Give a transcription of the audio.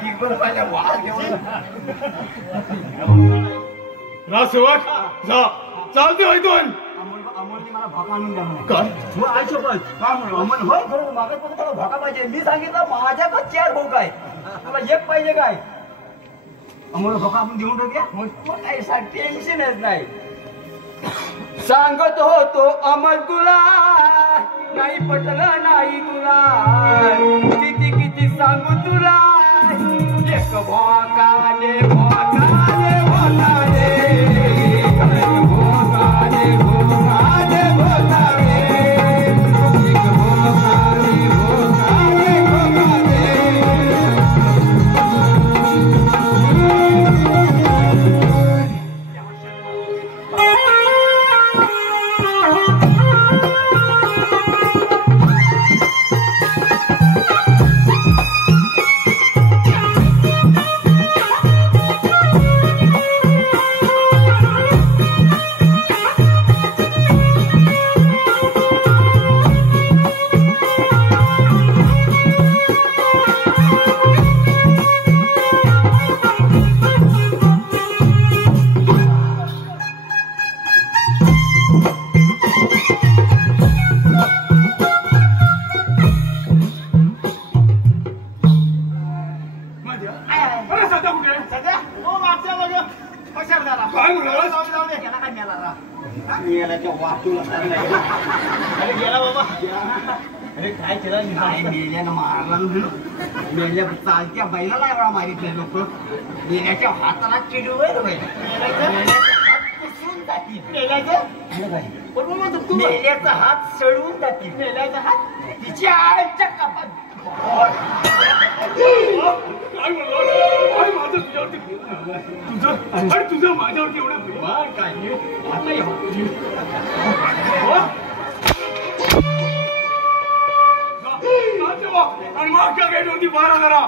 ठीक बरं पाहिजे वाज घेऊन सेवक जा चालते होय दोन अमोलने मला भोका आणून द्या म्हणे. काय हो आयशोबत का म्हणून अमोल होय खरं मागत पण त्याला भोका पाहिजे. मी सांगितलं माझ्याकडे 4 भोका आहे तुला एक पाहिजे काय अमोल भोका आपण देऊन टाकूया मग काय टेन्शनच नाही. सांगत होतो अमर तुला नाही पटलं नाही तुला किती किती सांगू तुला एक भोकाने भोकाने भोकाने भोकाने भोकाने भोकाने एक भोकाने भोकाने भोकाने काय केलं नाही मेल्यानं मारला मेल्या चालत्या बैलाला एवढा मारितले लोक मेल्याच्या हाताला चिडू मेल्याचा हात सडवून जातील मेल्याचा हात तिच्या आईच्या कपात तुझं माझ्यावरती एवढं काय आणि मागच्या गेट होती 12 करा